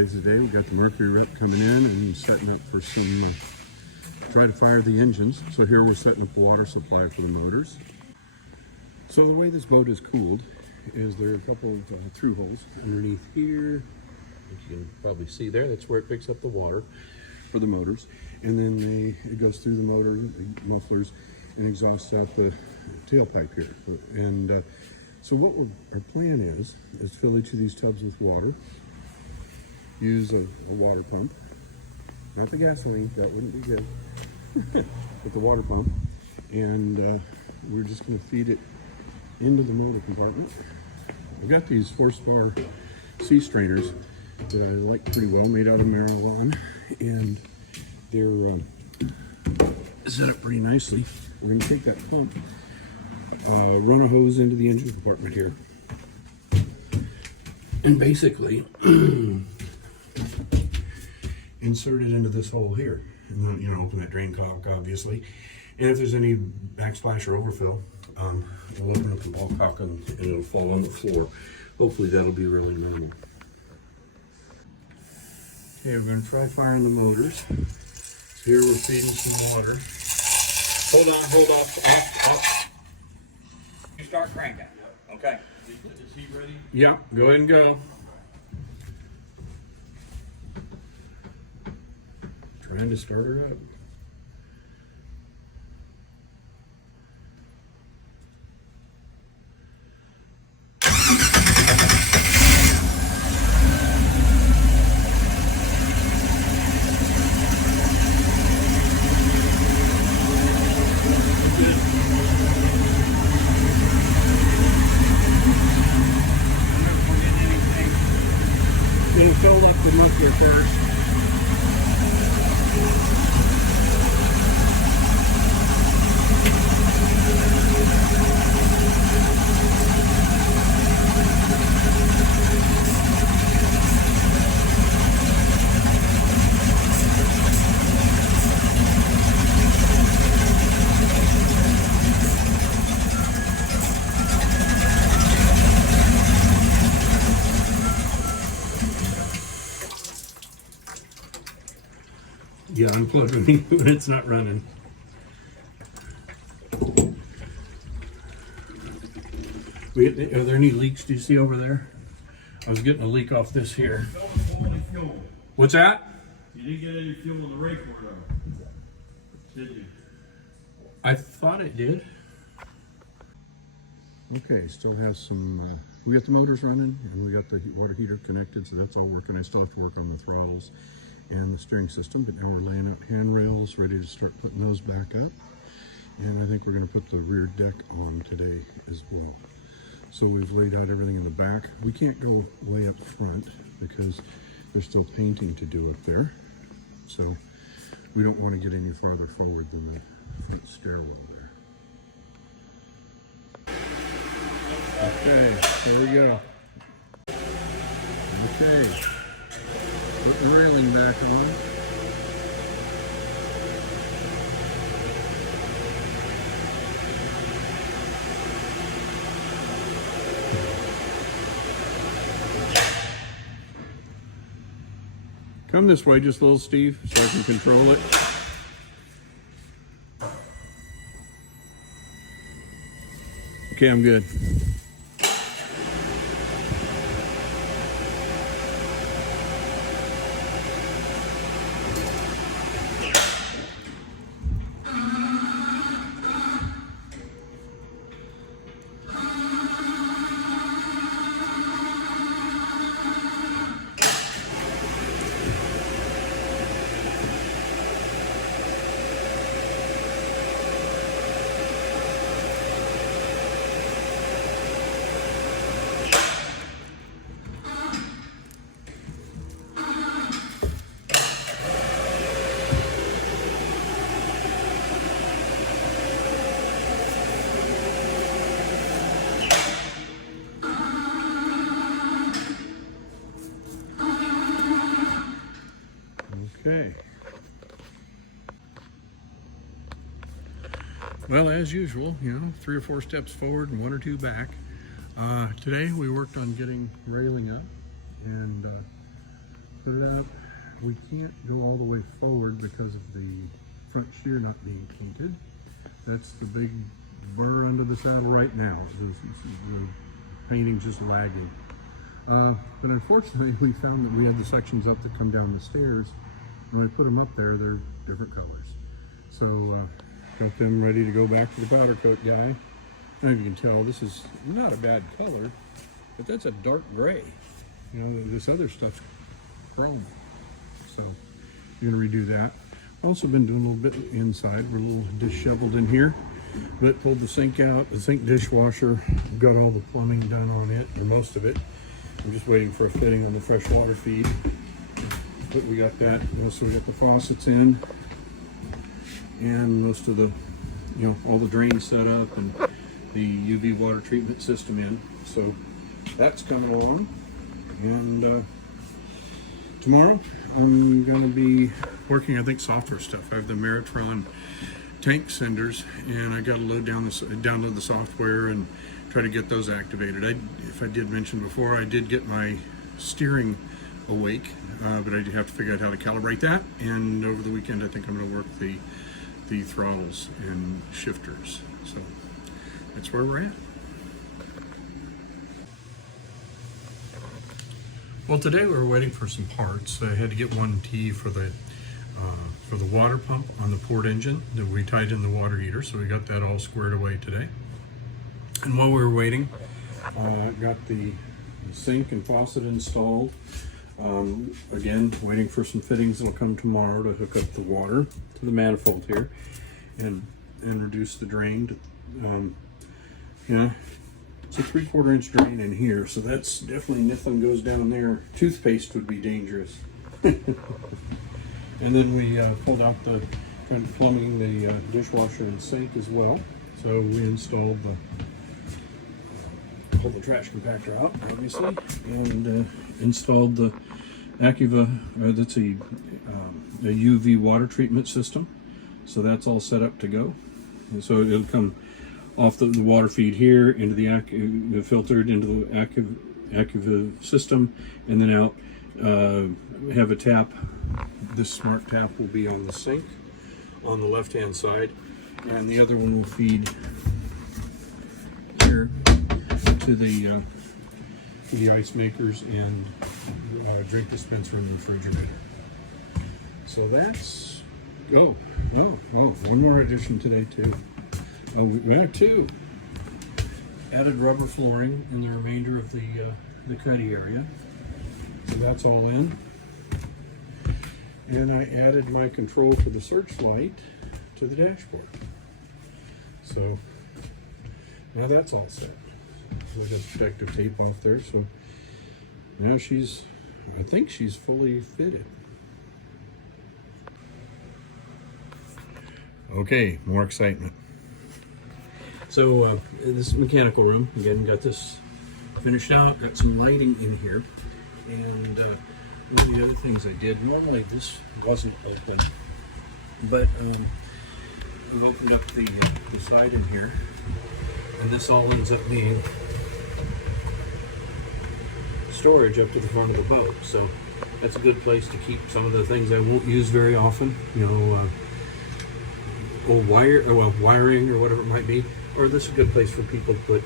Today's the day. We got the Mercury rep coming in and setting it for some, try to fire the engines. So here we're setting up the water supply for the motors. So the way this boat is cooled is there are a couple of through holes underneath here. You can probably see there, that's where it picks up the water for the motors. And then it goes through the motor, the mufflers, and exhausts out the tailpipe here. And so what our plan is to fill each of these tubs with water, use a water pump, not the gasoline, that wouldn't be good, but the water pump, and we're just going to feed it into the motor compartment. I've got these 4-spar sea strainers that I like pretty well, made out of Marilyn, and they're set up pretty nicely. We're going to take that pump, run a hose into the engine compartment here, and basically insert it into this hole here, and then open that drain cock, obviously. And if there's any backsplash or overfill, we'll open up the ball cock and it'll fall on the floor. Hopefully that'll be really minimal. Okay, we're going to try firing the motors. So here we're feeding some water. Hold on, off. You start cranking. Okay. Is he ready? Yeah, go ahead and go. Trying to start her up. It'll fill up the muffler first. Yeah, unplug me when it's not running. Are there any leaks do you see over there? I was getting a leak off this here. What's that? You didn't get any fuel in the rake though, did you? I thought it did. Okay, still has some, we got the motors running and we got the water heater connected, so that's all working. I still have to work on the throttles and the steering system, but now we're laying out handrails, ready to start putting those back up. And I think we're going to put the rear deck on today as well. So we've laid out everything in the back. We can't go way up front because there's still painting to do up there. So we don't want to get any farther forward than the front stairwell there. Okay, there we go. Okay. Put the railing back on. Come this way just a little, Steve, so I can control it. Okay, I'm good. Okay. Well, as usual, 3 or 4 steps forward and 1 or 2 back. Today we worked on getting railing up, and put it up. We can't go all the way forward because of the front shear not being painted. That's the big burr under the saddle right now. The painting just lagging. But unfortunately, we found that we had the sections up that come down the stairs. When I put them up there, they're different colors. So got them ready to go back to the powder coat guy. And you can tell, this is not a bad color, but that's a dark gray. You know, this other stuff's chrome. So you're gonna redo that. Also been doing a little bit inside. We're a little disheveled in here, but pulled the sink out, the sink dishwasher, got all the plumbing done on it, or most of it. I'm just waiting for a fitting on the fresh water feed, but we got that. Also we got the faucets in, and most of the, you know, all the drains set up, and the UV water treatment system in. So that's coming along. And tomorrow I'm going to be working, I think, software stuff. I have the Meritron tank senders, and I got to download the software and try to get those activated. If I did mention before, I did get my steering awake, but I do have to figure out how to calibrate that. And over the weekend, I think I'm going to work the throttles and shifters. So that's where we're at. Well, today we were waiting for some parts. I had to get one T for the water pump on the port engine that we tied in the water heater, so we got that all squared away today. And while we were waiting, got the sink and faucet installed. Again, waiting for some fittings that'll come tomorrow to hook up the water to the manifold here and reduce the drain to, you know, it's a 3/4 inch drain in here, so that's definitely nothing goes down there. Toothpaste would be dangerous. And then we pulled out the kind of plumbing, the dishwasher and sink as well. So we installed pulled the trash compactor out, obviously, and installed the Accuva, that's a UV water treatment system. So that's all set up to go. And so it'll come off the water feed here into the filtered into the Accuva system, and then out. Have a tap. This smart tap will be on the sink on the left hand side, and the other one will feed here to the ice makers and drink dispenser and refrigerator. So that's one more addition today too. We have two. Added rubber flooring in the remainder of the cuddy area. So that's all in. And I added my control for the searchlight to the dashboard. So now that's all set. So I got protective tape off there. So now I think she's fully fitted. Okay, more excitement. So this mechanical room, again, got this finished out, got some lighting in here. And one of the other things I did, normally this wasn't open, but I opened up the side in here, and this all ends up being storage up to the front of the boat. So that's a good place to keep some of the things I won't use very often, you know, wiring or whatever it might be. Or this is a good place for people to put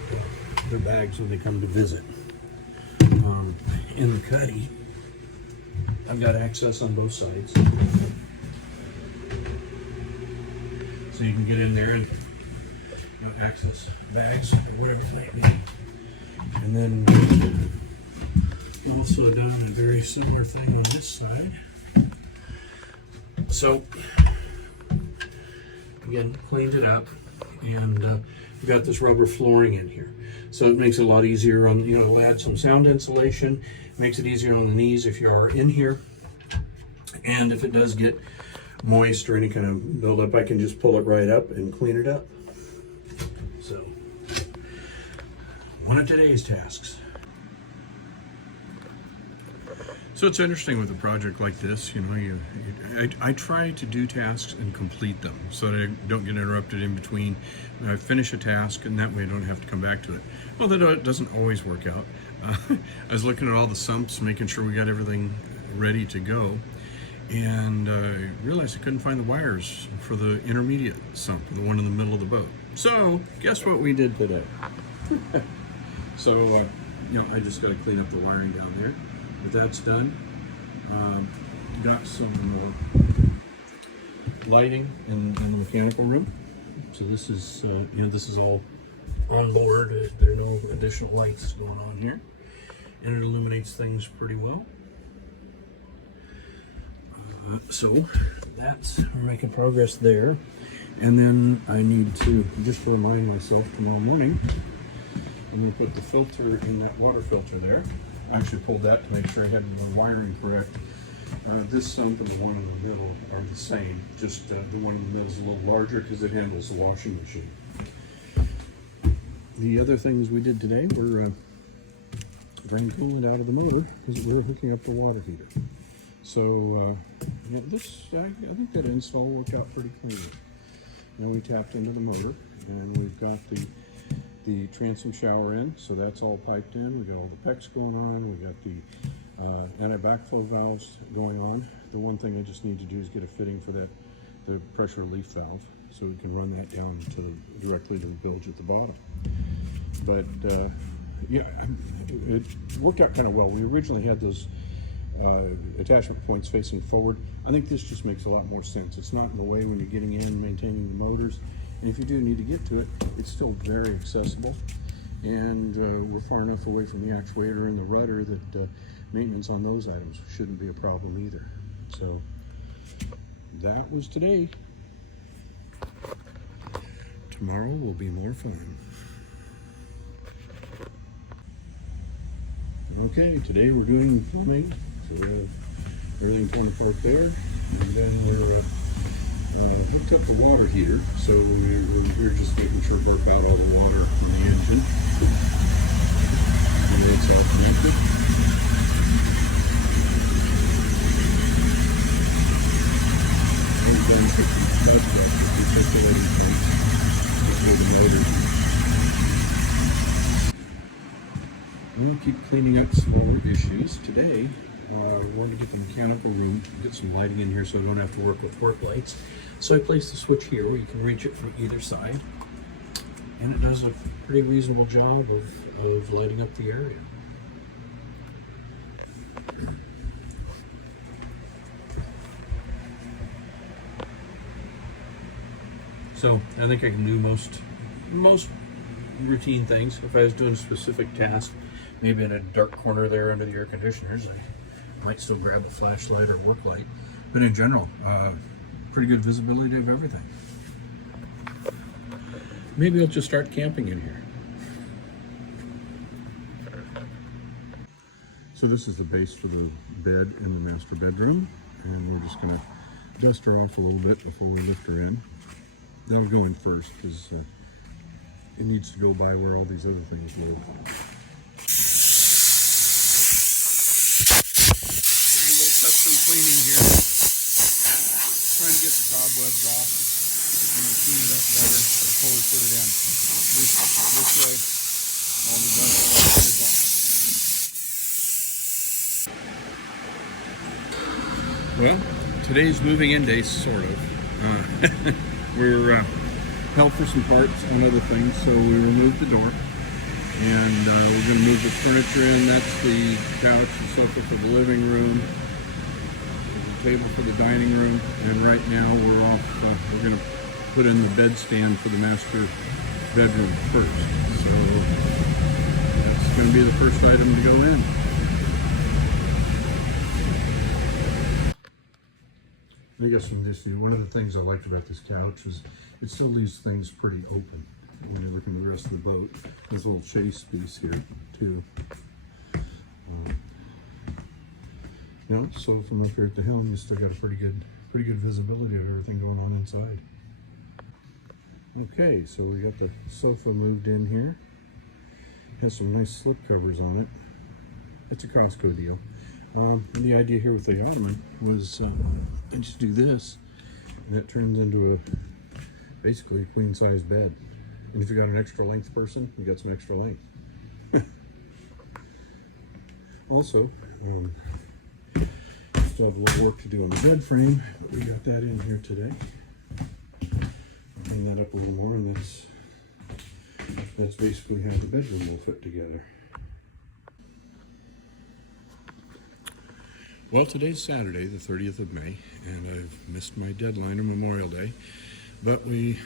their bags when they come to visit. In the cuddy, I've got access on both sides, so you can get in there and access bags or whatever it might be. And then also done a very similar thing on this side. So again, cleaned it up, and we've got this rubber flooring in here. So it makes it a lot easier on, you know, it'll add some sound insulation, makes it easier on the knees if you are in here. And if it does get moist or any kind of buildup, I can just pull it right up and clean it up. So, one of today's tasks. So it's interesting with a project like this, you know, I try to do tasks and complete them so that I don't get interrupted in between. I finish a task, and that way I don't have to come back to it. Well, that doesn't always work out. I was looking at all the sumps, making sure we got everything ready to go, and realized I couldn't find the wires for the intermediate sump, the one in the middle of the boat. So guess what we did today? So I just got to clean up the wiring down there, but that's done. Got some lighting in the mechanical room. So this is this is all on board. There are no additional lights going on here, and it illuminates things pretty well. So we're making progress there, and then I need to just remind myself tomorrow morning I'm going to put the filter in that water filter there. I actually pulled that to make sure I had the wiring correct. This sump and the one in the middle are the same, just the one in the middle is a little larger because it handles the washing machine. The other things we did today were drain coolant out of the motor because we're hooking up the water heater. So I think that install worked out pretty cleanly. Now we tapped into the motor, and we've got the transom shower in, so that's all piped in. We got all the PEX going on. We got the anti-backflow valves going on. The one thing I just need to do is get a fitting for the pressure relief valve, so we can run that down directly to the bilge at the bottom. But it worked out kind of well. We originally had those attachment points facing forward. I think this just makes a lot more sense. It's not in the way when you're getting in, maintaining the motors, and if you do need to get to it, it's still very accessible. And we're far enough away from the actuator and the rudder that maintenance on those items shouldn't be a problem either. So that was today. Tomorrow will be more fun. Okay, today we're doing plumbing. So we have everything torn apart there. And then we're hooked up the water heater. So we're just making sure to burp out all the water from the engine. And then it's all connected. We've done recirculating tanks with the motor. We'll keep cleaning up smaller issues. Today, we want to get the mechanical room, get some lighting in here so I don't have to work with work lights. So I placed the switch here where you can reach it from either side. And it does a pretty reasonable job of lighting up the area. So I think I can do most routine things. If I was doing a specific task, maybe in a dark corner there under the air conditioners, I might still grab a flashlight or work light. But in general, pretty good visibility of everything. Maybe I'll just start camping in here. So this is the base for the bed in the master bedroom, and we're just going to dust her off a little bit before we lift her in. That'll go in first because it needs to go by where all these other things live. We're going to have some cleaning here. Trying to get the cobwebs off. We're going to clean it up later before we put it in. This way, all the dust is off. Well, today's moving in day, sort of. We're held for some parts on other things, so we removed the door, and we're going to move the furniture in. That's the couch and sofa for the living room, the table for the dining room, and right now we're going to put in the bed stand for the master bedroom first. So that's going to be the first item to go in. I guess from this view, one of the things I liked about this couch was it still leaves things pretty open when you look at the rest of the boat. There's a little chase piece here too. So from up here at the helm, you still got a pretty good visibility of everything going on inside. Okay, so we got the sofa moved in here. Has some nice slip covers on it. It's a Costco deal. And the idea here with the ottoman was I just do this, and that turns into basically a queen size bed. And if you got an extra length person, you got some extra length. Still have a little work to do on the bed frame, but we got that in here today. Clean that up a little more, and that's basically how the bedroom will fit together. Well, today's Saturday, the 30th of May, and I've missed my deadline of Memorial Day, but we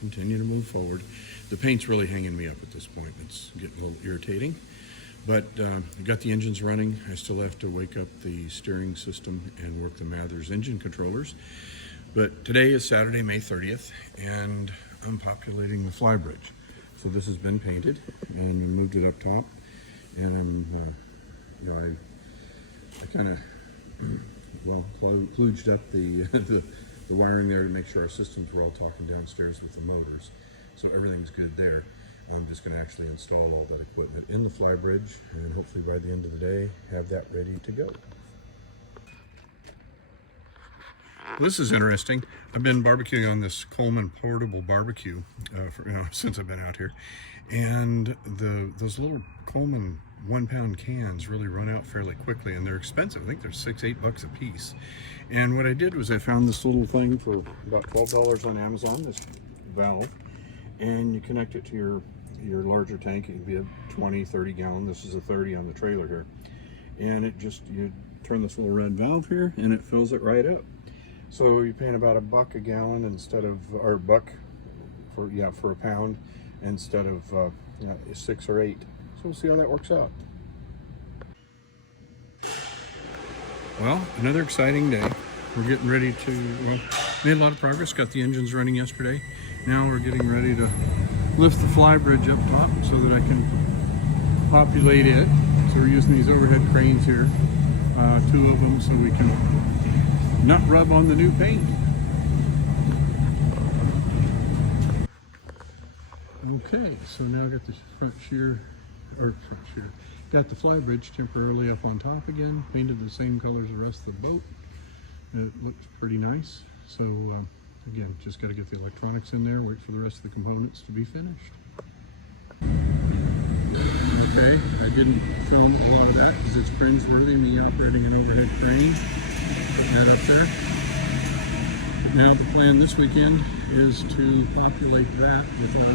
continue to move forward. The paint's really hanging me up at this point. It's getting a little irritating, but I got the engines running. I still have to wake up the steering system and work the Mathers engine controllers. But today is Saturday, May 30th, and I'm populating the flybridge. So this has been painted, and we moved it up top, and I kind of, kludged up the wiring there to make sure our systems were all talking downstairs with the motors. So everything's good there. And I'm just going to actually install all that equipment in the flybridge, and hopefully by the end of the day, have that ready to go. Well, this is interesting. I've been barbecuing on this Coleman portable barbecue since I've been out here, and those little Coleman 1-pound cans really run out fairly quickly, and they're expensive. I think they're $6-8 a piece. And what I did was I found this little thing for about $12 on Amazon, this valve, and you connect it to your larger tank. It can be a 20-30 gallon. This is a 30 on the trailer here, and you turn this little red valve here, and it fills it right up. So you're paying about $1 a gallon instead of, or $1 for a pound instead of 6 or 8. So we'll see how that works out. Well, another exciting day. We're getting ready to, made a lot of progress. Got the engines running yesterday. Now we're getting ready to lift the flybridge up top so that I can populate it. So we're using these overhead cranes here, 2 of them, so we can not rub on the new paint. Okay, so now I got the got the flybridge temporarily up on top again, painted the same colors as the rest of the boat. It looks pretty nice. So again, just got to get the electronics in there, wait for the rest of the components to be finished. Okay, I didn't film a lot of that because it's cringeworthy, me operating an overhead crane, putting that up there. But now the plan this weekend is to populate that with all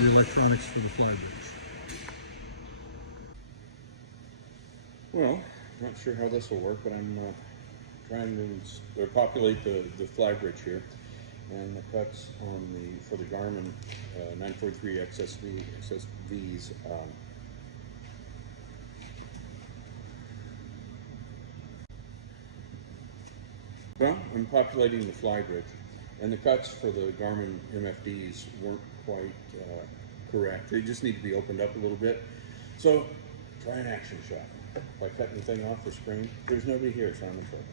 the electronics for the flybridge. Well, not sure how this will work, but I'm trying to populate the flybridge here, and the cuts for the Garmin 943 XSVs. Well, I'm populating the flybridge, and the cuts for the Garmin MFDs weren't quite correct. They just need to be opened up a little bit. So try an action shot. By cutting the thing off the screen, there's nobody here, so I'm in trouble.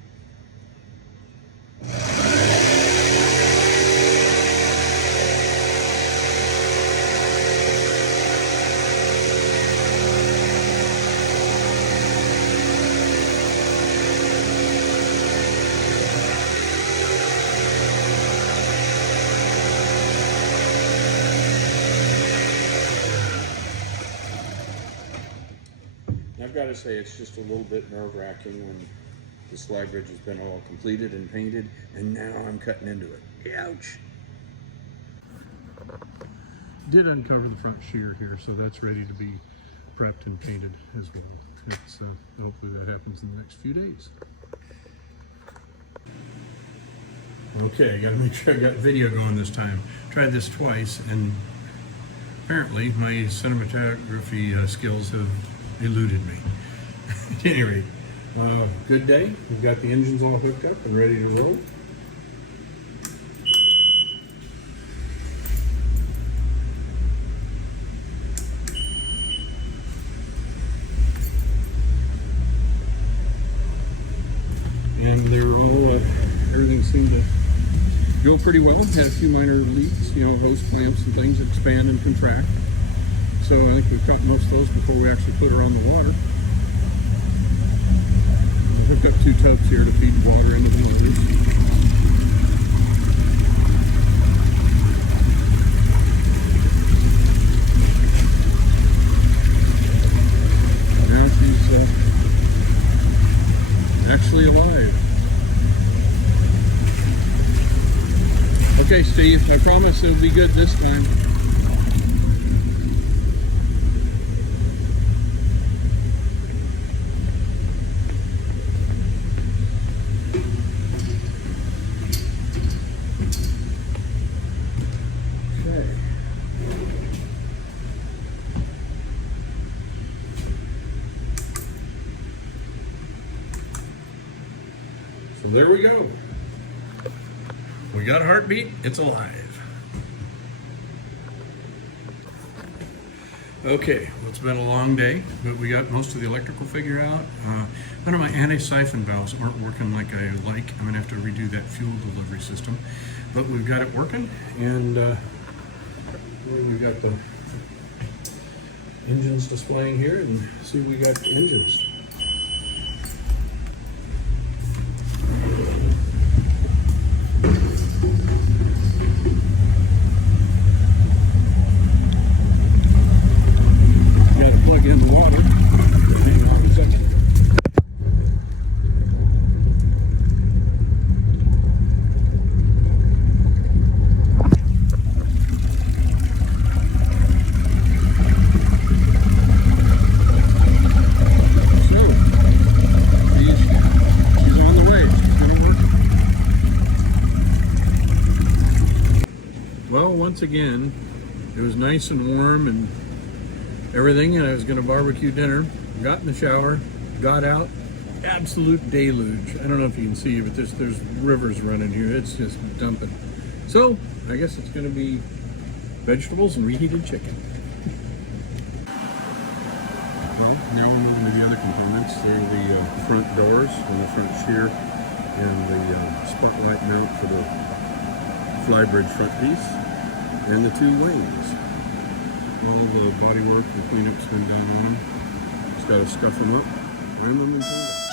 I've got to say, it's just a little bit nerve-wracking when the flybridge has been all completed and painted, and now I'm cutting into it. Ouch! Did uncover the front shear here, so that's ready to be prepped and painted as well. It's, hopefully that happens in the next few days. Okay, I gotta make sure I got video going this time. Tried this twice, and apparently my cinematography skills have eluded me. At any rate, good day. We've got the engines all hooked up and ready to roll. And they were all, everything seemed to go pretty well. Had a few minor leaks, hose clamps and things that expand and contract. So I think we've cut most of those before we actually put her on the water. We'll hook up 2 tubs here to feed water into the motors. Now she's actually alive. see. I promise it'll be good this time. So there we go. We got a heartbeat, it's alive. Okay, well, it's been a long day, but we got most of the electrical figured out. None of my anti-siphon valves aren't working like I like. I'm gonna have to redo that fuel delivery system. But we've got it working, and we've got the engines displaying here, and see we got the engines. In the water. Hang on a second. So, she's on the way. She's gonna work. Well, once again, it was nice and warm and everything, and I was going to barbecue dinner. Got in the shower, got out, absolute deluge. I don't know if you can see, but there's rivers running here. It's just dumping. So I guess it's going to be vegetables and reheated chicken. Well, now we're moving to the other components. They're the front doors and the front shear and the spotlight mount for the flybridge front piece and the two wings. All the bodywork and cleanup's been done on. Just got to scuff them up, rim them, and paint them.